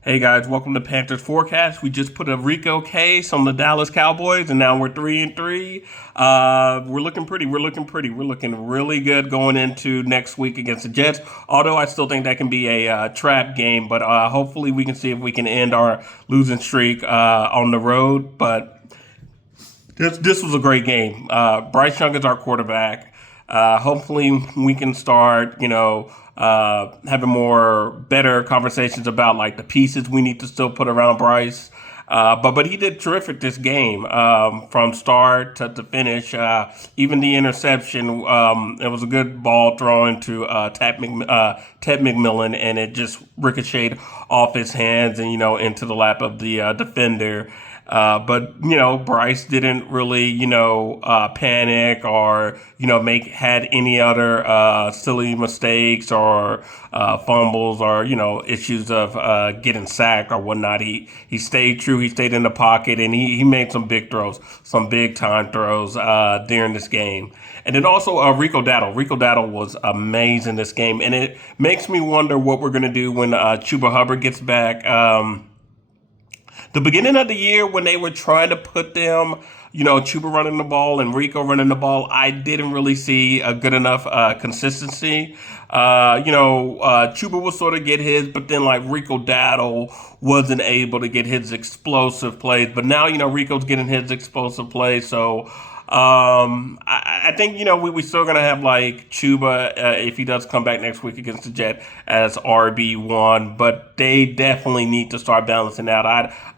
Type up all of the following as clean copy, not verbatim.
Hey guys, welcome to Panthers Forecast. We just put a Rico case on the Dallas Cowboys, and now we're 3-3. We're looking pretty. We're looking pretty. We're looking really good going into next week against the Jets. Although I still think that can be a trap game, but hopefully we can see if we can end our losing streak on the road. But this was a great game. Bryce Young is our quarterback. Hopefully, we can start, having more better conversations about like the pieces we need to still put around Bryce. But he did terrific this game from start to finish. Even the interception, it was a good ball thrown to Ted McMillan, and it just ricocheted off his hands and into the lap of the defender. But Bryce didn't really panic or make had any other silly mistakes or fumbles or issues of getting sacked or whatnot. He stayed true. He stayed in the pocket, and he made some big throws, some big time throws during this game. And then also Rico Dowdle. Rico Dowdle was amazing this game, and it makes me wonder what we're gonna do when Chuba Hubbard gets back. The beginning of the year when they were trying to put them, Chuba running the ball and Rico running the ball, I didn't really see a good enough consistency. Chuba will sort of get his, but then like Rico Dowdle wasn't able to get his explosive plays. But now, Rico's getting his explosive plays. So I think we still gonna have like Chuba if he does come back next week against the Jet as RB1, but they definitely need to start balancing out.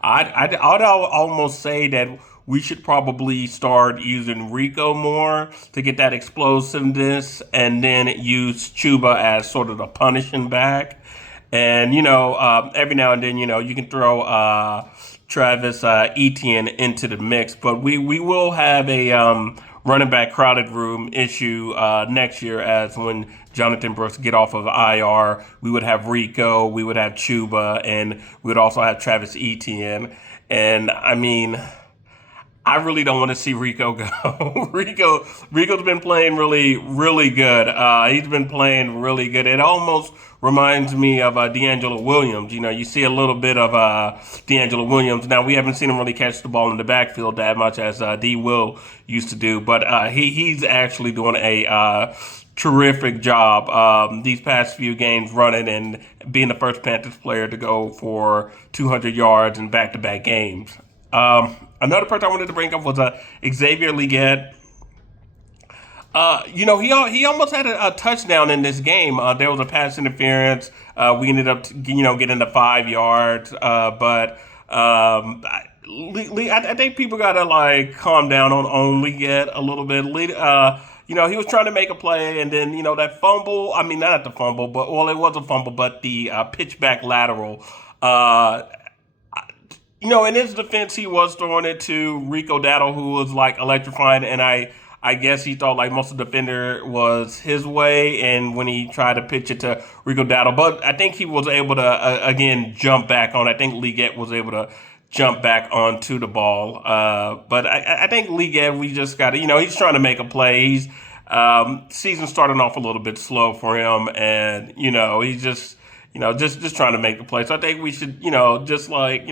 I'd almost say that we should probably start using Rico more to get that explosiveness, and then use Chuba as sort of the punishing back. And every now and then, you can throw Travis Etienne into the mix, but we will have a running back crowded room issue next year, as when Jonathan Brooks get off of IR, we would have Rico, we would have Chuba, and we would also have Travis Etienne. And I mean, I really don't want to see Rico go. Rico's been playing really, really good. He's been playing really good. It almost reminds me of D'Angelo Williams. You see a little bit of D'Angelo Williams. Now we haven't seen him really catch the ball in the backfield that much as D. Will used to do, but he's actually doing a terrific job these past few games running and being the first Panthers player to go for 200 yards in back-to-back games. Another person I wanted to bring up was Xavier Leggett. He almost had a touchdown in this game. There was a pass interference. We ended up, getting the 5 yards. But I think people gotta like calm down on Leggett a little bit. He was trying to make a play, and then that fumble. I mean, not the fumble, but well, it was a fumble, but the pitch back lateral. In his defense, he was throwing it to Rico Dowdle, who was like electrifying, and I guess he thought like most of the defender was his way, and when he tried to pitch it to Rico Dowdle, but I think he was able to again jump back on. I think Leggett was able to jump back onto the ball, but I think Leggett, we just got to, he's trying to make a play. He's season starting off a little bit slow for him, and he's just trying to make the play. So I think we should, just like,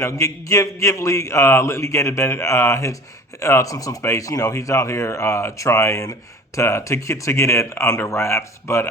give Lee get it better, his some space. He's out here trying to get it under wraps. But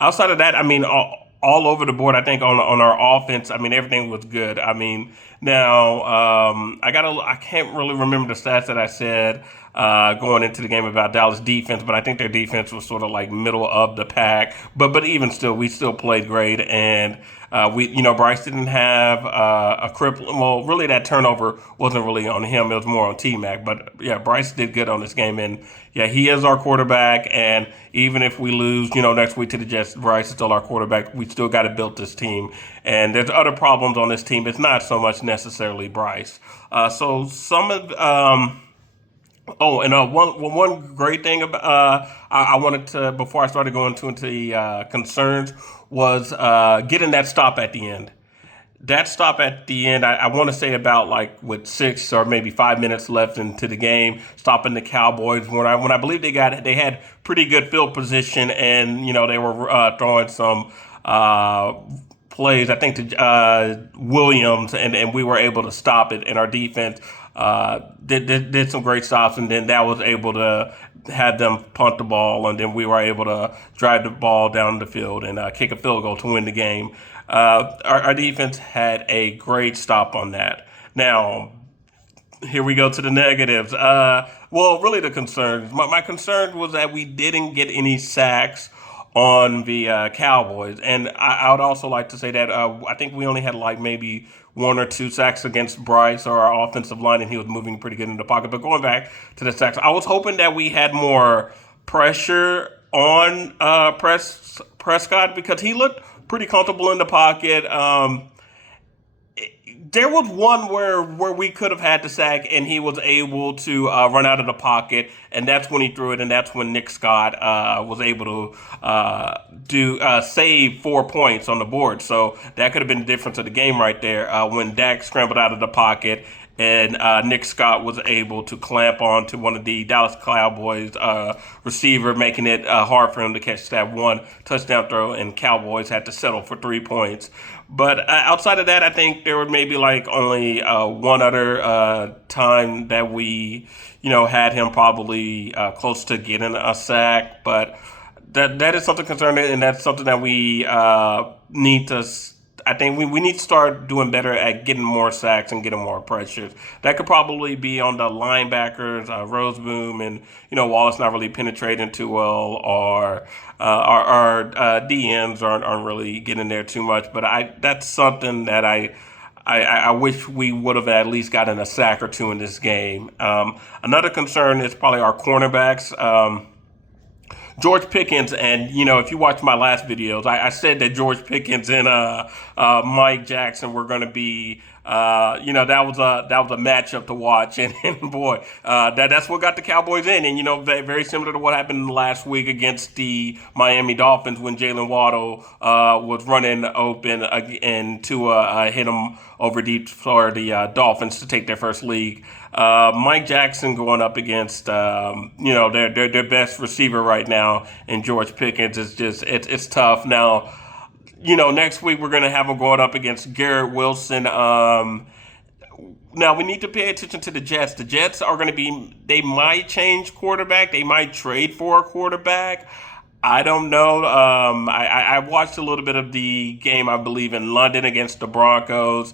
outside of that, I mean, all over the board, I think on our offense, I mean, everything was good. I mean, now I can't really remember the stats that I said going into the game about Dallas defense, but I think their defense was sort of like middle of the pack. But even still, we still played great, and Bryce didn't have a crippling. Well, really, that turnover wasn't really on him; it was more on T Mac. But yeah, Bryce did good on this game, and yeah, he is our quarterback. And even if we lose, next week to the Jets, Bryce is still our quarterback. We still got to build this team, and there's other problems on this team. It's not so much necessarily Bryce. So some of Oh, and one great thing about I wanted to, before I started going into the concerns, was getting that stop at the end. That stop at the end, I want to say about like with 6 or maybe 5 minutes left into the game, stopping the Cowboys when I believe they had pretty good field position, and they were throwing some plays, I think, to Williams, and we were able to stop it. And our defense did some great stops, and then that was able to have them punt the ball, and then we were able to drive the ball down the field and kick a field goal to win the game. Our defense had a great stop on that. Now, here we go to the negatives. Well, really the concerns. My concern was that we didn't get any sacks on the Cowboys, and I would also like to say that I think we only had like maybe one or two sacks against Bryce or our offensive line, and he was moving pretty good in the pocket. But going back to the sacks, I was hoping that we had more pressure on Prescott because he looked pretty comfortable in the pocket. There was one where we could have had the sack, and he was able to run out of the pocket, and that's when he threw it, and that's when Nick Scott was able to save 4 points on the board. So that could have been the difference of the game right there when Dak scrambled out of the pocket, and Nick Scott was able to clamp on to one of the Dallas Cowboys receiver, making it hard for him to catch that one touchdown throw, and Cowboys had to settle for 3 points. But outside of that, I think there were maybe like only one other time that we, had him probably close to getting a sack. But that is something concerning, and that's something that we need to. I think we need to start doing better at getting more sacks and getting more pressures. That could probably be on the linebackers, Roseboom, and Wallace not really penetrating too well, or our DNs aren't really getting there too much. But that's something that I wish we would have at least gotten a sack or two in this game. Another concern is probably our cornerbacks. George Pickens, and if you watch my last videos, I said that George Pickens and Mike Jackson were going to be, that was a matchup to watch, and boy, that's what got the Cowboys in, and very similar to what happened last week against the Miami Dolphins when Jalen Waddle was running open and Tua hit him over deep for the Dolphins to take their first lead. Mike Jackson going up against their best receiver right now, and George Pickens is just it's tough. Now, next week we're gonna have him going up against Garrett Wilson. Now we need to pay attention to the Jets. The Jets are they might change quarterback. They might trade for a quarterback. I don't know. I watched a little bit of the game, I believe, in London against the Broncos,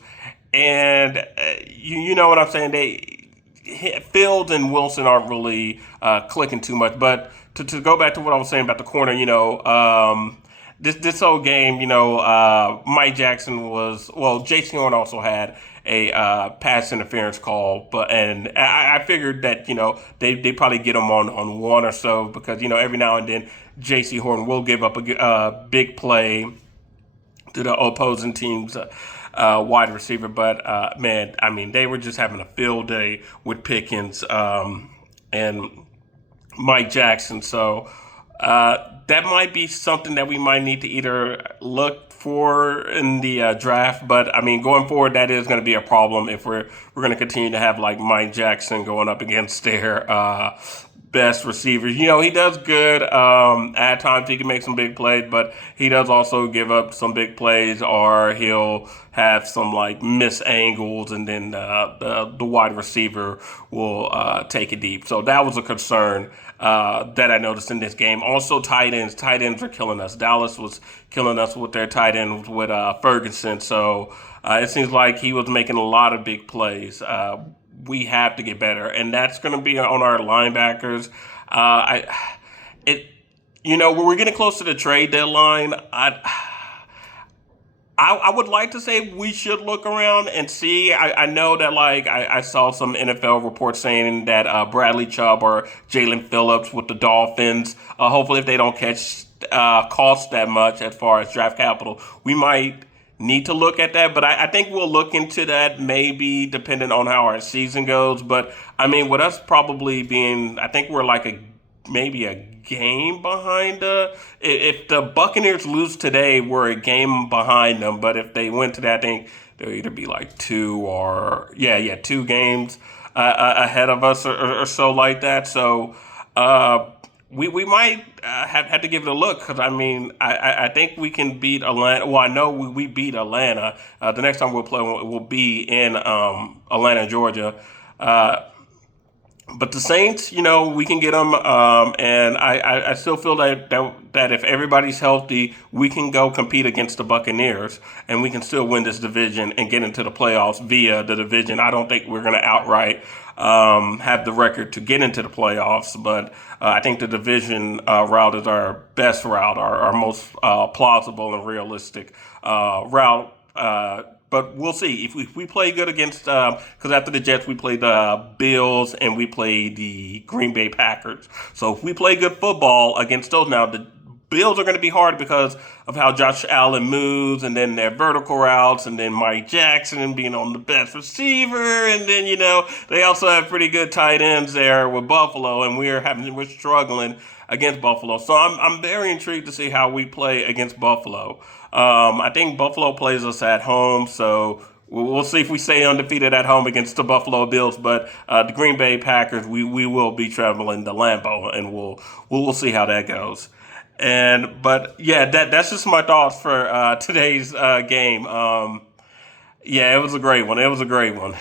and you know what I'm saying. Fields and Wilson aren't really clicking too much. But to go back to what I was saying about the corner, this whole game, Mike Jackson Jason Horn also had a pass interference call, and I figured that they probably get him on one or so because every now and then J.C. Horn will give up a big play to the opposing team's wide receiver. But man, I mean, they were just having a field day with Pickens and Mike Jackson. So that might be something that we might need to either look for in the draft. But I mean, going forward, that is going to be a problem if we're going to continue to have like Mike Jackson going up against their best receivers. He does good. At times he can make some big plays, but he does also give up some big plays, or he'll have some like miss angles, and then the wide receiver will take it deep. So that was a concern that I noticed in this game. Also, tight ends. Tight ends are killing us. Dallas was killing us with their tight ends with Ferguson. So it seems like he was making a lot of big plays. We have to get better, and that's going to be on our linebackers. When we're getting close to the trade deadline, I would like to say we should look around and see. I know that I saw some NFL reports saying that Bradley Chubb or Jalen Phillips with the Dolphins, hopefully if they don't cost that much as far as draft capital, we might need to look at that. But I think we'll look into that maybe depending on how our season goes. But I mean, with us probably being, I think we're like maybe a game behind if the Buccaneers lose today, we're a game behind them. But if they win today, I think they'll either be like 2 games ahead of us or so like that. So we might have to give it a look because I mean I think we can beat Atlanta. Well, I know we beat Atlanta. The next time we'll play will be in Atlanta, Georgia. Uh, but the Saints, we can get them, and I still feel that if everybody's healthy, we can go compete against the Buccaneers, and we can still win this division and get into the playoffs via the division. I don't think we're going to outright have the record to get into the playoffs, but I think the division route is our best route, our most plausible and realistic route. But we'll see if we play good against because after the Jets we play the Bills and we play the Green Bay Packers. So if we play good football against those, now the Bills are going to be hard because of how Josh Allen moves, and then their vertical routes, and then Mike Jackson being on the best receiver, and then they also have pretty good tight ends there with Buffalo, and we're struggling against Buffalo. So I'm very intrigued to see how we play against Buffalo. I think Buffalo plays us at home, so we'll see if we stay undefeated at home against the Buffalo Bills. But the Green Bay Packers, we will be traveling to Lambeau, and we'll see how that goes. But yeah, that's just my thoughts for today's game. Yeah, it was a great one. It was a great one.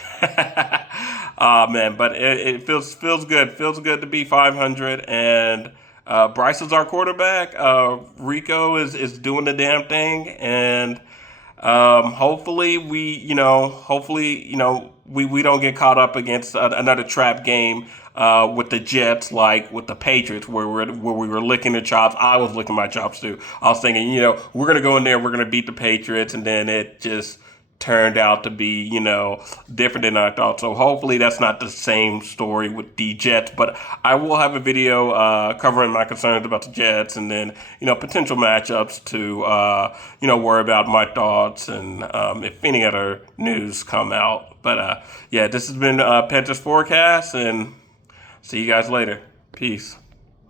Man, but it feels good. Feels good to be 500, and Bryce is our quarterback. Rico is doing the damn thing, and hopefully we don't get caught up against another trap game with the Jets, like with the Patriots, where we were licking the chops. I was licking my chops too. I was thinking, we're gonna go in there, we're gonna beat the Patriots, and then it just turned out to be, different than I thought. So hopefully that's not the same story with the Jets. But I will have a video covering my concerns about the Jets, and then potential matchups to worry about my thoughts, and if any other news come out. But yeah, this has been Panthers Forecast, and see you guys later. Peace.